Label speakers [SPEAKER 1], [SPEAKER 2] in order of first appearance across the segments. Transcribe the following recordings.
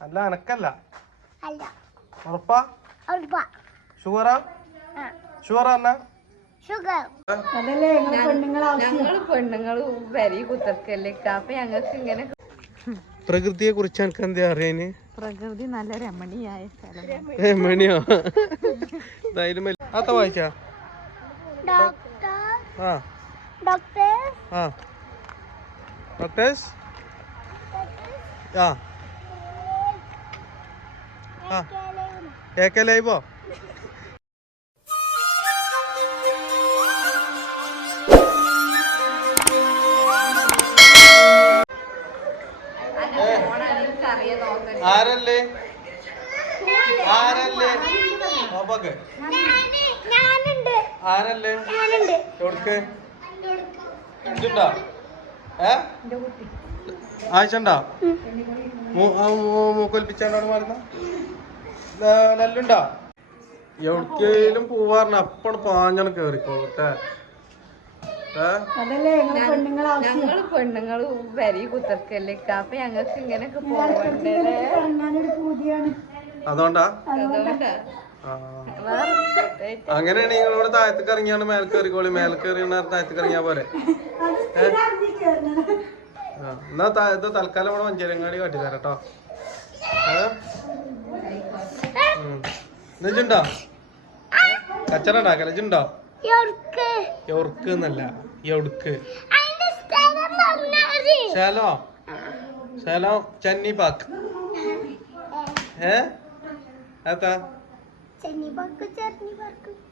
[SPEAKER 1] അല്ല അനക്കല്ല.
[SPEAKER 2] അല്ല.
[SPEAKER 1] ഉറപ്പാ?
[SPEAKER 2] ഉറപ്പ.
[SPEAKER 1] ഷുഗറാ? ഷുഗറാ എന്നാ
[SPEAKER 2] ഷുഗർ.
[SPEAKER 3] ഞങ്ങൾ പെണ്ണുങ്ങൾ വരി കുത്തർക്കല്ലേ? അപ്പൊ ഞങ്ങൾക്ക് ഇങ്ങനെ
[SPEAKER 1] പ്രകൃതിയെ കുറിച്ച് എനിക്ക് എന്താ അറിയാന്?
[SPEAKER 3] പ്രകൃതി നല്ല രമണീയായ സ്ഥലം
[SPEAKER 1] രമണിയോ? മണിയോ ധൈര്യം അത്ത വായിച്ചാ?
[SPEAKER 2] ഡോക്ടർ.
[SPEAKER 1] ആ.
[SPEAKER 2] ഡോക്ടർ.
[SPEAKER 1] ആ. ഡോക്ടേഴ്സ്. ആ. ആ. ഏക്കെ ലൈവോ ആരല്ലേ? ആരല്ലേ? നോക്ക് ആരല്ലേ? എവിടക്ക്? ഇതുണ്ടോ ഏ? ആഴ്ചണ്ടോ മൂക്കൊൽപ്പിച്ചാണ്ടോ മരുന്ന നെല്ലുണ്ടോ എവിടേലും പോവാറിന് അപ്പണ് പാഞ്ഞാണ് കേറിക്കോട്ടെ
[SPEAKER 3] ഞങ്ങൾ പെണ്ണുങ്ങൾ വരി കുത്തർക്കല്ലേ. അപ്പൊ ഞങ്ങൾക്ക് ഇങ്ങനൊക്കെ പോകണ്ടേ
[SPEAKER 1] അതുകൊണ്ടാ. അങ്ങനെയാണ് നിങ്ങളിവിടെ താഴത്തേക്ക് ഇറങ്ങിയാണ് മേൽ കയറിക്കോളി മേൽ കയറി താഴത്തേക്ക് ഇറങ്ങിയാ പോരെ. എന്നാ താഴത്ത് ഇത് തൽക്കാലം ഇവിടെ മഞ്ചേരങ്ങാടി കാട്ടി തരാം കേട്ടോ കച്ചറടാ കച്ചറ ഇജുണ്ടോ
[SPEAKER 2] എവിടേക്ക്
[SPEAKER 1] എന്നല്ല എവിടുക്ക് ശലോ? ശലോ ചെന്നി പാക്ക്. ഏ? അതാ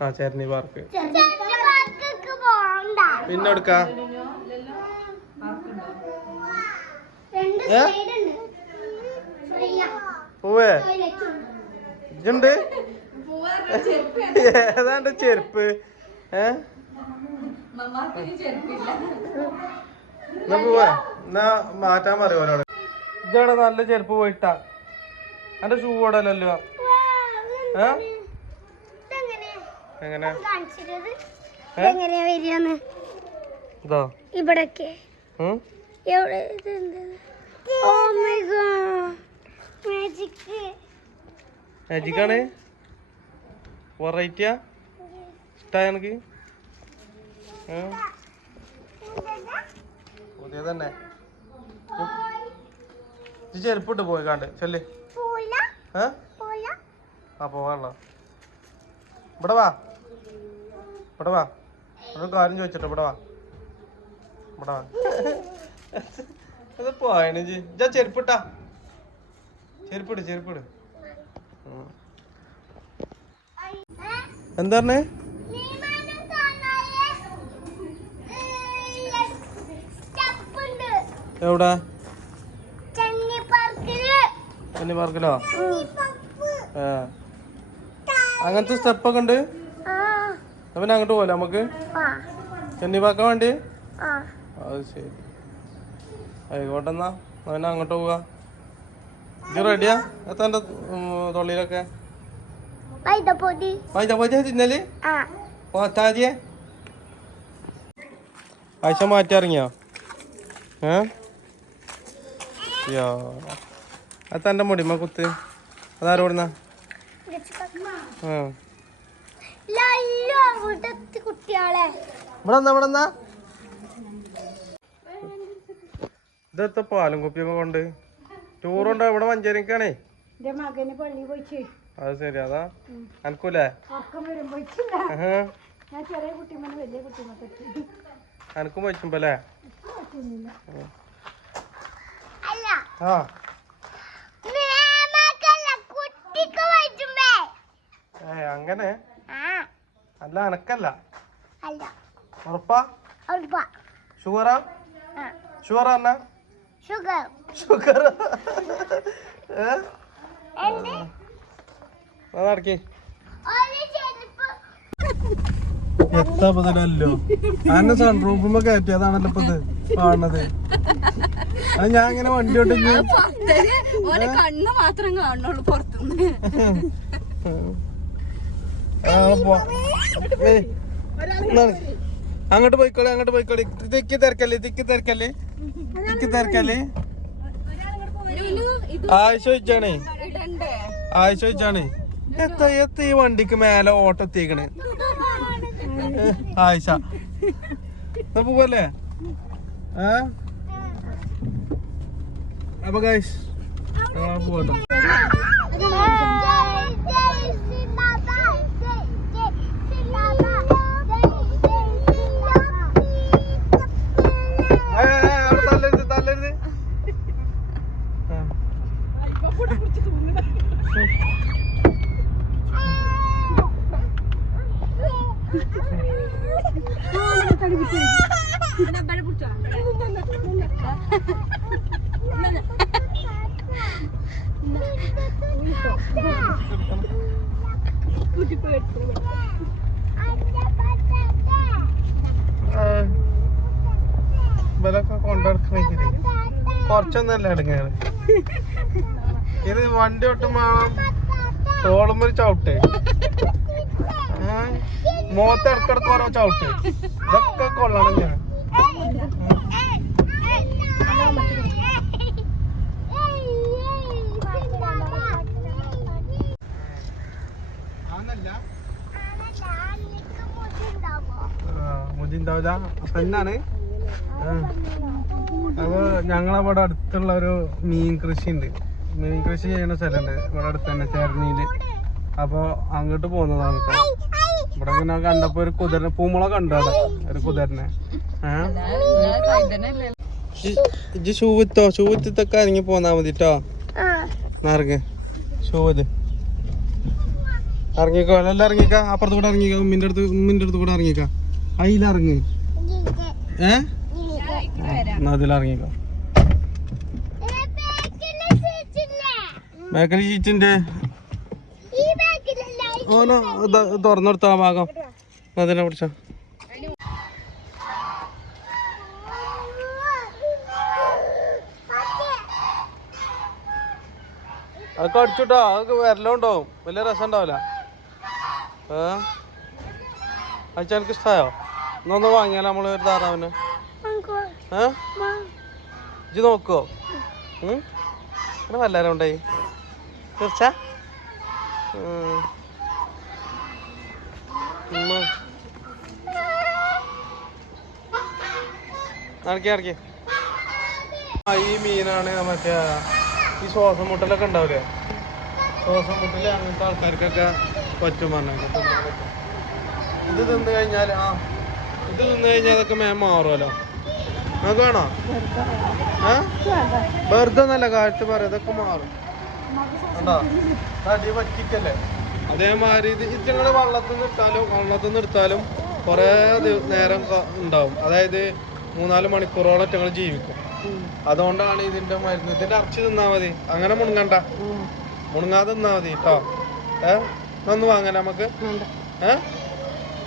[SPEAKER 1] ആ പാർക്ക്. പിന്നെ എടുക്കാ. പോവേ? ഇജുണ്ട് ഏതാണ്ട് ചെരുപ്പ്? ഏ? എന്നാ പോവേ? എന്നാ മാറ്റാൻ പറയുമല്ലോ ഇതാണ് നല്ല ചെരുപ്പ് പോയിട്ടാ. എന്റെ ഷൂ ഓടല്ലോ ഏ? എങ്ങനെ? ഇതോ?
[SPEAKER 2] ഇവിടൊക്കെ? എവിടെ? ഓ മൈ ഗോഡ് മാജിക്
[SPEAKER 1] മാജിക്കാണ് വെറൈറ്റിയാ ഇഷ്ടായ എനിക്ക്? പുതിയ തന്നെ ചെരുപ്പിട്ട് പോയി കാണ്ട്. ചെല്ല്. ആ? പോവാണല്ലോ ഇവിടെ വാ. ഇവിടെ വാ. ഒരു കാര്യം ചോദിച്ചിട്ട് ഇവിടെ വാ. ഇവിടെ വാ. അത് പോയണ ചെരുപ്പിട്ടാ. ചെരുപ്പിട് ചെരുപ്പിട്. എന്താ പറഞ്ഞേ? എവിടെ?
[SPEAKER 2] ചെന്നി
[SPEAKER 1] പാർക്കിൽ? അങ്ങനത്തെ സ്റ്റെപ്പൊക്കെ ഉണ്ട്? പിന്നെ അങ്ങോട്ട് പോലെ നമുക്ക്? ചെന്നി പാർക്കാൻ വേണ്ടി? അത് ശരി. ആയിക്കോട്ടെ എന്നാ. എന്നാ അങ്ങോട്ട് പോവാ. ഇത് റെഡിയാ എത്താ എന്റെ തൊള്ളിയിലൊക്കെ? തിന്നൽ?
[SPEAKER 2] ആ.
[SPEAKER 1] ആയിഷ മാറ്റി ഇറങ്ങിയോ ഏ? യോ അത് മുടി മുടിമ കുത്ത്? അതാരോടുന്ന ഇവിടെ ഇവിടെ ഇതെത്ത പാലും കുപ്പിയൊക്കെ കൊണ്ട്? ടൂറുണ്ടോ? ഇവിടെ മഞ്ചേരിക്കാണേ.
[SPEAKER 4] എന്റെ മകന് പള്ളി പോയിച്ച്.
[SPEAKER 1] അത് ശരി അതാ. അനക്കൂലേ
[SPEAKER 4] ഉറക്കം വരും പോയിച്ചില്ല. ഞാൻ ചെറിയ വലിയ
[SPEAKER 1] അനക്കും വെച്ചുമ്പല്ലേ
[SPEAKER 2] അല്ല?
[SPEAKER 1] ആ. ഏ അങ്ങനെ?
[SPEAKER 2] ആ.
[SPEAKER 1] അല്ല അനക്കല്ല.
[SPEAKER 2] അല്ല.
[SPEAKER 1] ഉറപ്പാ?
[SPEAKER 2] ഷുവറാ?
[SPEAKER 1] ഷുവറാ എന്നാ
[SPEAKER 2] ഷുഗർ
[SPEAKER 1] ഷുഗർ നടക്കി എത്താ പതിനല്ലോ അന്നെ സൺറൂഫുമ്പോ കയറ്റിയതാണല്ലോ ഇപ്പൊ കാണുന്നത്. അത് ഞാൻ ഇങ്ങനെ വണ്ടി ഓട്ടിഞ്ഞ്
[SPEAKER 3] ഓരോ കണ്ണ് മാത്രം കാണുള്ളൂ പുറത്തുനിന്ന്.
[SPEAKER 1] ആ, പോ. ഏയ്, അങ്ങോട്ട് പോയിക്കോളി അങ്ങോട്ട് പോയിക്കോളി. തിക്കി തിരക്കല്ലേ തിക്കി തിരക്കല്ലേ? തിക്കി തിരക്കൽ ആയിഷ
[SPEAKER 3] ഇടണ്ടേ
[SPEAKER 1] ആയിഷ ചോദിച്ചാണേ. എത്ത എത്ത ഈ വണ്ടിക്ക് മേലെ ഓട്ടം എത്തിക്കണേ ആയിഷ. പോവല്ലേ? ഏ അപ്പൊ ഗൈസ് പോകട്ടോ ഇവരൊക്കെ കൊണ്ടുനടക്കണേ. കുറച്ചൊന്നല്ല എടുങ്ങാറ് ഇത് വണ്ടി ഒട്ടുമ്പോ തോളുമ്പോ ഒരു ചവിട്ട്. ഏ? മുഖത്ത് ഇടക്കിടക്ക് ഓരോ ചവിട്ട്. ഇതൊക്കെ കൊള്ളണം പെണ്ണാണ്. അപ്പൊ ഞങ്ങളവിടെ അടുത്തുള്ള ഒരു മീൻ കൃഷി ഉണ്ട് മീൻ കൃഷി ചെയ്യുന്ന സ്ഥലമുണ്ട്. ഇവിടെ അടുത്ത് തന്നെ ചേർന്നിയിൽ അപ്പൊ അങ്ങോട്ട് പോകുന്നതാണ് ഇവിടെ ഇങ്ങനെ കണ്ടപ്പോ ഒരു കുതിര പൂമുള കണ്ടു അവിടെ. ഒരു കുതിരനെ. ഇജ്ജി ഷൂ വിത്തോ? ഇറങ്ങി പോന്നാ മതിട്ടോ ഇറങ്ങ്. ഷൂ ഇത്. ഇറങ്ങിക്കോ. എല്ലാം ഇറങ്ങിക്ക. അപ്പുറത്ത് കൂടെ ഇറങ്ങിക്കോ. ഉമ്മിന്റെ അടുത്ത് ഉമ്മിന്റെ അടുത്ത് കൂടെ ഇറങ്ങിക്ക. അതിലിറങ്ങ് ഏ? എന്നാ അതിലിറങ്ങിക്കോ ബേക്കൽ ചീച്ചിന്റെ ഓനോ തുറന്നെടുത്ത ആ ഭാഗം. അതിനെ പിടിച്ചോ. അതൊക്കെ അടിച്ചുട്ടോ. അതൊക്കെ വരലുണ്ടാവും. വലിയ രസം ഉണ്ടാവില്ല. ഏ? അച്ഛനക്ക് എനിക്ക് ഇഷ്ടമായോ എന്നൊന്ന് വാങ്ങിയാലോ നമ്മൾ ഒരു താറാവിന്? ഏ? ഇജ്ജ് നോക്കോ. ഉം? അങ്ങനെ വല്ലാരും ഉണ്ടായി തീർച്ച? ഈ മീനാണ് മറ്റേ ഈ ശ്വാസം മുട്ടലൊക്കെ ഉണ്ടാവില്ലേ ശ്വാസം മുട്ടൽ അങ്ങനത്തെ ആൾക്കാർക്കൊക്കെ പറ്റും പറഞ്ഞു ഇത് തിന്നു കഴിഞ്ഞാൽ ആ. ഇത് തിന്നു കഴിഞ്ഞാൽ അതൊക്കെ മേം മാറുമല്ലോ നമുക്ക് വേണോ? വെറുതെ നല്ല കാലത്ത് പറയാം ഇതൊക്കെ മാറും. കണ്ടോ തടി പറ്റിക്കല്ലേ അതേമാതിരി ഇത് ഇറ്റങ്ങൾ വള്ളത്തിൽ നിന്ന് ഇട്ടാലും വള്ളത്തിൽ നിന്ന് എടുത്താലും കുറേ നേരം ഉണ്ടാവും. അതായത് മൂന്നാൽ മണിക്കൂറോളം ഇറ്റങ്ങൾ ജീവിക്കും. അതുകൊണ്ടാണ് ഇതിന്റെ മരുന്ന്. ഇതിന്റെ അറച്ചി തിന്നാ മതി. അങ്ങനെ മുണുങ്ങണ്ട. മുണുങ്ങാതെ തിന്നാ മതി കേട്ടോ ഏഹ് ഒന്ന് വാങ്ങാൻ നമുക്ക്.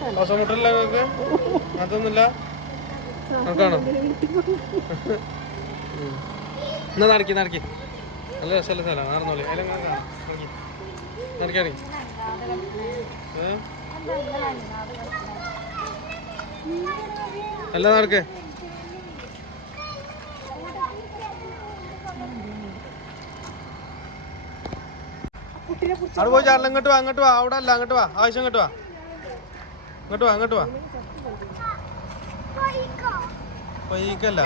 [SPEAKER 1] ഏ ശ്വാസമുട്ടില്ല നിങ്ങൾക്ക് അതൊന്നുമില്ല നമുക്കാണോ എന്നാ നടക്കി നടക്കി. നല്ല രസമല്ല സ്ഥലമാണ്. നടന്നോളി. അതിലെങ്ങനെ നടക്കി നടക്കി അല്ല നടക്കേ. അവിടെ പോയി ചാരല ഇങ്ങോട്ട് വാ അങ്ങോട്ട് വാ. അവിടെ അല്ല അങ്ങോട്ട് വാ. ആവശ്യം അങ്ങോട്ട് വാ. ഇങ്ങോട്ട് വാ അങ്ങോട്ട് വാ. പൊയ്ക്കല്ല.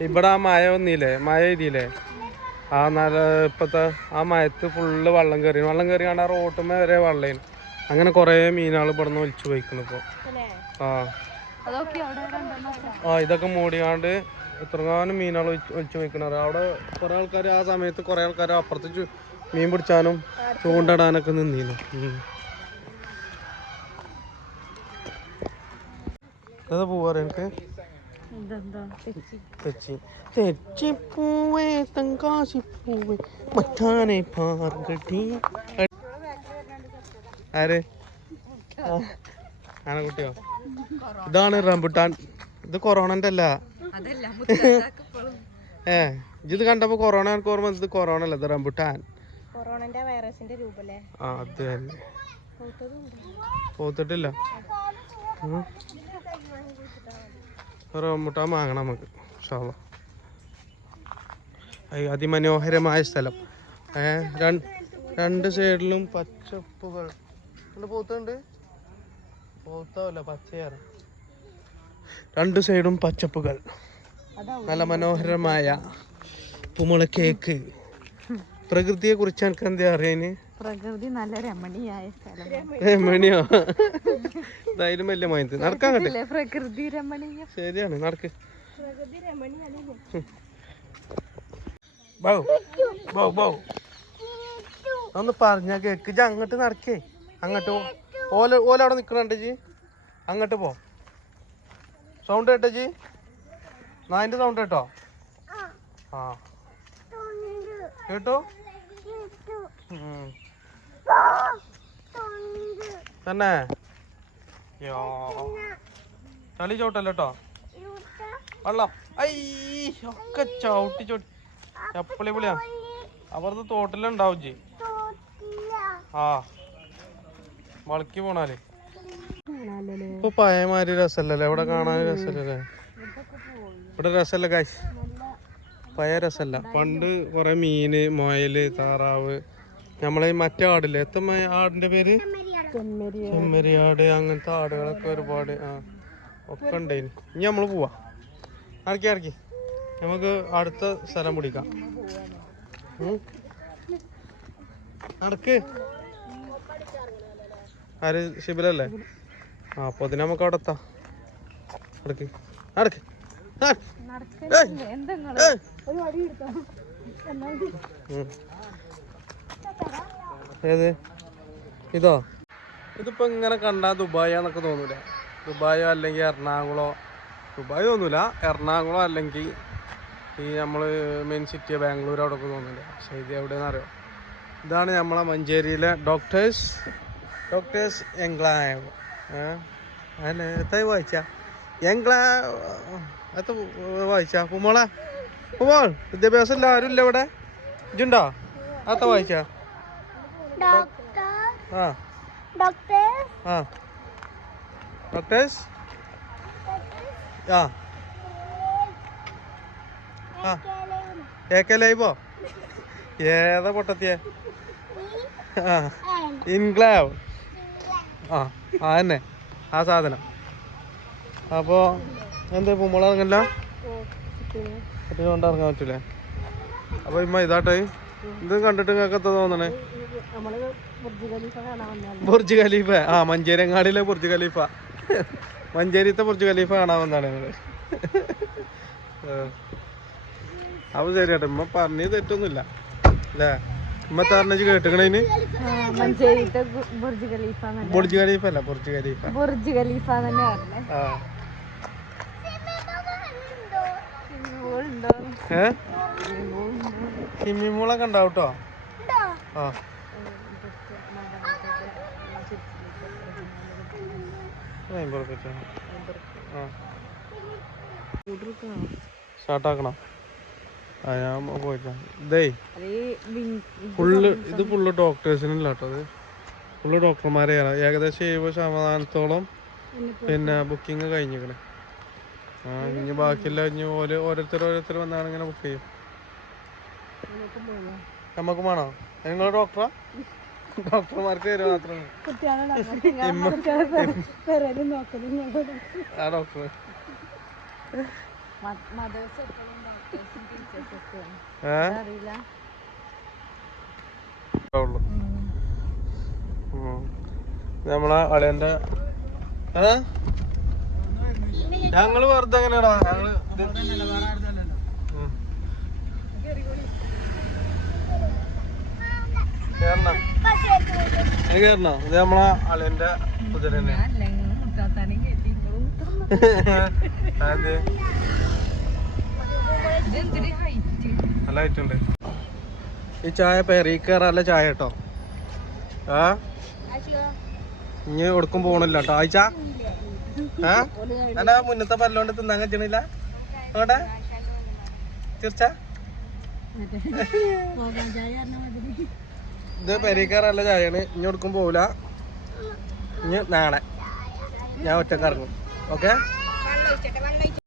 [SPEAKER 1] ഇവിടെ ആ മഴ വന്നില്ലേ? മഴ എഴുതിയില്ലേ ആ നല്ല ഇപ്പത്തെ ആ മയത്ത് ഫുള്ള് വെള്ളം കയറി വെള്ളം കയറി കണ്ട റോട്ടുമ്മ വരെ വെള്ളം അങ്ങനെ കുറേ മീനുകൾ ഇവിടെ നിന്ന് ഒലിച്ചു പോയിക്കുന്നു ഇപ്പൊ. ആ. ആ ഇതൊക്കെ മൂടിയാണ്ട് എത്രങ്ങാനും മീനുകൾ ഒഴിച്ചു വെക്കണത്. അവിടെ കുറെ ആൾക്കാർ ആ സമയത്ത് കുറെ ആൾക്കാർ അപ്പുറത്ത് മീൻ പിടിച്ചാനും ചൂണ്ടടാനൊക്കെ നിന്നീന്നു ഉം. ഏതാ പോവാറ് എനിക്ക് തെച്ചി. ആര്? ആനക്കുട്ടിയോ? ഇതാണ് റംബുട്ടാൻ. ഇത് കൊറോണന്റെ അല്ല. ഏ ഇത് കണ്ടപ്പോ കൊറോണ എനിക്ക് ഓർമ്മ ഇത് കൊറോണ അല്ല ഇത് റംബുട്ടാൻ.
[SPEAKER 4] കൊറോണന്റെ വൈറസിന്റെ രൂപല്ലേ?
[SPEAKER 1] ആ അത് തന്നെ. പോത്തിട്ടില്ല. റംബുട്ടാൻ വാങ്ങണം നമുക്ക്. അതിമനോഹരമായ സ്ഥലം. ഏ രണ്ട് സൈഡിലും പച്ചപ്പുകൾ. പോത്തുണ്ട്. രണ്ട് സൈഡും പച്ചപ്പുകൾ. നല്ല മനോഹരമായ പുമുള കേക്ക്. പ്രകൃതിയെ കുറിച്ച് എനിക്ക് എന്താ അറിയാന്?
[SPEAKER 3] പ്രകൃതി നല്ല രമണീയായ
[SPEAKER 1] രമണിയോ? എന്തായാലും വലിയ മൈൻഡ്. നടക്കാൻ കട്ടെ
[SPEAKER 3] പ്രകൃതി രമണീയ.
[SPEAKER 1] ശരിയാണ് നടക്ക്. ബൗ ബൗ ബൗ. ഒന്ന് പറഞ്ഞ കേക്ക്. അങ്ങോട്ട് നടക്കേ. അങ്ങോട്ട് പോ. ഓല ഓല അവിടെ നിക്കണുണ്ട് ജി? അങ്ങോട്ട് പോ. സൗണ്ട് കേട്ടോ ജി? നായിന്റെ സൗണ്ട് കേട്ടോ? ആ. കേട്ടോ. തന്നെ? ചളി ചവിട്ടല്ലോ കേട്ടോ. വെള്ളം. ഒക്കെ ചവിട്ടി ചവിട്ടി. ചപ്പളി പുളിയാ. അപ്പുറത്ത് തോട്ടിലുണ്ടാവും ജി. ആ. വളക്കി പോണാൽ. ഇപ്പൊ പഴയമാതിരി രസല്ലേ ഇവിടെ കാണാൻ രസല്ലേ ഇവിടെ രസല്ല കാശ് പഴയ രസല്ല. പണ്ട് കൊറേ മീന് മുയൽ താറാവ്. നമ്മളെ മറ്റേ ആടില്ലേ? എത്ര മ- ആടിന്റെ പേര്? ചെമ്മരിയാട്. അങ്ങനത്തെ ആടുകളൊക്കെ ഒരുപാട്. ആ ഒക്കെ ഉണ്ടായിന് ഇനി നമ്മൾ പോവാ. ഇറക്കി ഇറക്കി നമുക്ക് അടുത്ത സ്ഥലം പിടിക്കാം. നടക്ക്. ആര്? ശിബിലല്ലേ ആ അപ്പൊ അതിന് നമുക്ക് അവിടെ എത്താം. നടക്ക്. ഏത്? ഇതോ? ഇതിപ്പോ ഇങ്ങനെ കണ്ടാ ദുബായാന്നൊക്കെ തോന്നൂല. ദുബായോ അല്ലെങ്കിൽ എറണാകുളോ? ദുബായ് തോന്നൂല. എറണാകുളം അല്ലെങ്കിൽ ഈ നമ്മൾ മെയിൻ സിറ്റി ബാംഗ്ലൂർ അവിടെ ഒക്കെ തോന്നില്ല പക്ഷെ ഇത് എവിടെയെന്നറിയോ? ഇതാണ് നമ്മളെ മഞ്ചേരിയിലെ ഡോക്ടേഴ്സ് ഡോക്ടേഴ്സ് എംഗ്ലാവ് അല്ലേ എത്ര വായിച്ച എംഗ്ലാ എത്ര വായിച്ച കുമോളെ കുമോൾ വിദ്യാഭ്യാസം ഇല്ല ആരും ഇല്ല ഇവിടെ ഇജുണ്ടോ അത്ത വായിച്ച ആ. ആ ഡോക്ടേഴ്സ് ആ. ആ. കേക്കെ ലൈവോ ഏതാ പൊട്ടത്തിയെ? ആ. ഇൻഗ്ലാവ് ആ ആ തന്നെ ആ സാധനം. അപ്പോൾ എന്താ കുമ്പള ഇറങ്ങില്ല കൊണ്ട് പറ്റൂലേ? അപ്പോൾ ഇമ്മ ഇതാട്ടെ. ഇത് കണ്ടിട്ട് നിങ്ങൾക്ക് എത്ര തോന്നണേ? Burj Khalifa. ആ മഞ്ചേരങ്ങാടിയിലെ ബുർജ് ഖലീഫ. മഞ്ചേരിത്തെ ബുർജ് ഖലീഫ കാണാമെന്നാണ് നിങ്ങൾ അപ്പൊ ശരി കേട്ടോ ഇമ്മ പറഞ്ഞത് തെറ്റൊന്നുമില്ല. അല്ലേ? ഉമ്മ തറഞ്ഞു കേട്ടുക്കണേന്?
[SPEAKER 3] മഞ്ചേരിത്തെ ബുർജ് ഖലീഫ എന്നല്ല.
[SPEAKER 1] Burj Khalifa. അല്ല ബുർജ് ഖലീഫ
[SPEAKER 3] ബുർജ് ഖലീഫ തന്നെ
[SPEAKER 1] കിമ്മിമൂളൊക്കെ ഉണ്ടാവും കേട്ടോ ആ റുപ്യ ആ സ്റ്റാർട്ടാക്കണം ആ ഞാൻ പോയിട്ടാ ഇതേ ഫുള്ള് ഇത് ഫുള്ള് ഡോക്ടേഴ്സിനല്ല കേട്ടോ അത്. ഫുള്ള് ഡോക്ടർമാരെ ഏകദേശം എഴുപത് ശതമാനത്തോളം പിന്നെ ബുക്കിംഗ് കഴിഞ്ഞിക്കണേ ആ ഇനി ബാക്കിയെല്ലാം ഇനി ഓരോ ഓരോരുത്തർ ഓരോരുത്തർ വന്നാണ് ഇങ്ങനെ ബുക്ക് ചെയ്യും. നമുക്ക് വേണോ? നിങ്ങൾ ഡോക്ടറാ ഡോക്ടർമാർക്ക് തരും മാത്രമേ ആ ഡോക്ടർ നമ്മളെ അളിയന്റെ ഞങ്ങൾ വെറുതെ എങ്ങനെയാടാ ഞങ്ങൾ ഇത്. കേറണോ? നമ്മളെ അളിയന്റെ കുതിര അതെ
[SPEAKER 3] ഹൈറ്റ്?
[SPEAKER 1] നല്ല ആയിട്ടുണ്ട് ഈ ചായ പെരീ കയറാല്ല ചായ കേട്ടോ? ആ? ഇനി ഒടുക്കും പോണില്ല കേട്ടോ. ആയിച്ച? ആ? അല്ല മുന്നത്തെ പല്ലോണ്ട് തിന്നാൻ കഴിച്ചണില്ല അവിടെ തീർച്ച ഇത് പെരീക്കാറല്ല ചായയാണ്. ഇനി എടുക്കും പോവില്ല ഇനി നാളെ. ഞാൻ ഒറ്റയ്ക്ക് ഇറങ്ങും. ഓക്കെ?